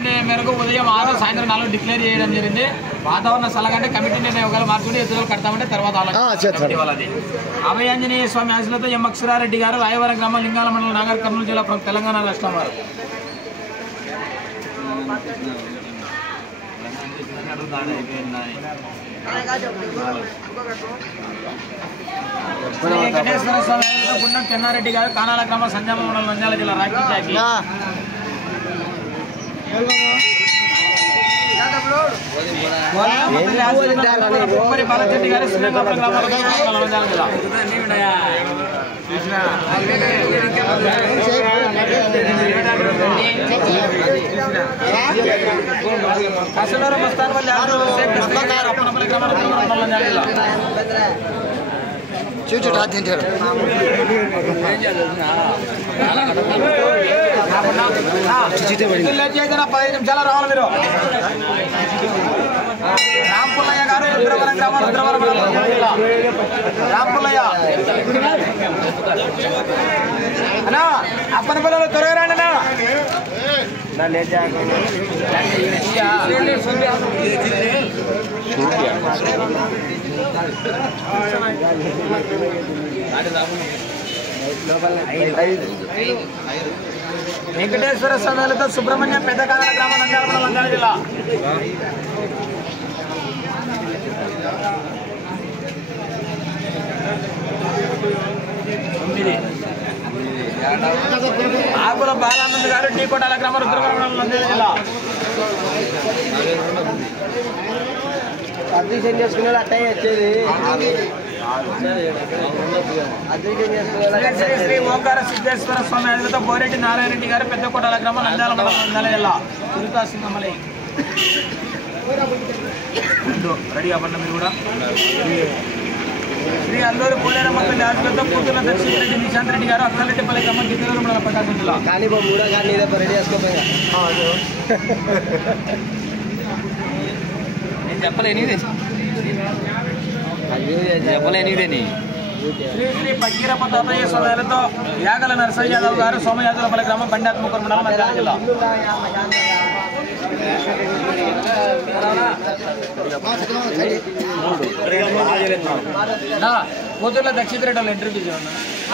నిర్ణయం మేరకు ఉదయం 6 సాయంత్రం 4 డిక్లేర్ చేయడం జరిగింది. వాతావరణ సలహా కమిటీ నిర్ణయం ఒకవేళ మార్చుకుంటే ఎత్తుదల కడతామంటే తర్వాత వాళ్ళది. అభయాంజనేయ స్వామి ఆశలతో ఎం అక్షరారెడ్డి గారు రాయవరం గ్రామం లింగాల మండలం నాగర్ కర్నూలు జిల్లా తెలంగాణ రాష్ట్రం వారు. వెంకటేశ్వర స్వామి గుండం చెన్నారెడ్డి గారు కానాల గ్రామం సంజామ మండలం నంద్యాల జిల్లా రాజకీయ బాలచెట్టి గారు శ్రీకాకుళం గ్రామాల నంద్యాల జిల్లా. కసలూరు మస్తాన్వల్లి అప్పనపల్లి గ్రామాల నంద్యాల జిల్లా. చూచుటా తింటారు చేసిన 15 నిమిషాలు రావాలి మీరు. రాంపుల్లయ్య గారు రుద్రవరం గ్రామం రుద్రవరం రాంపుల్లయ్య అన్నా అప్పన పిల్లలు త్వరగా రండి అన్నా. వెంకటేశ్వర స్వామిలతో సుబ్రహ్మణ్యం పెద్ద కానాల గ్రామం నంద్యాల మండలం నంద్యాల జిల్లా. ఆకుల బాలానంద్ గారు టీకోటాల గ్రామం రుద్రవరం మండలం నంద్యాల జిల్లా. అడ్మిషన్ చేసుకునే అట్టయ్య వచ్చేది శ్రీ ఓంకార సిద్ధేశ్వర స్వామి ఆశలతో బోరెడ్డి నారాయణరెడ్డి గారు పెద్ద కోటాల గ్రామం నంద్యాల మండలం నంద్యాల జిల్లా. తిరుతా సింగమలై రెడీగా పడిన మీరు కూడా. శ్రీ అల్లూరు పోలేరమ్మ తల్లి ఆశలతో కూతుల దర్శిరెడ్డి నిశాంత్ రెడ్డి గారు అక్కలెట్టిపల్లి గ్రామం గిద్దలూరు మండలం ప్రకాశం జిల్లా. కానీ మూడో కానీ రెడీ చేసుకోపోయా నేను చెప్పలేనిదేని శ్రీ శ్రీ పకీరమ్మ తాతయ్య స్వామిలతో యాగల నరసయ్య యాదవ్ గారు సోమయాజులపల్లి గ్రామం బండాత్మకూరు మండలం నంద్యాల జిల్లా. కూతుర్ల దక్షిణ రెడ్డి వాళ్ళు ఇంటర్వ్యూ చేయండి.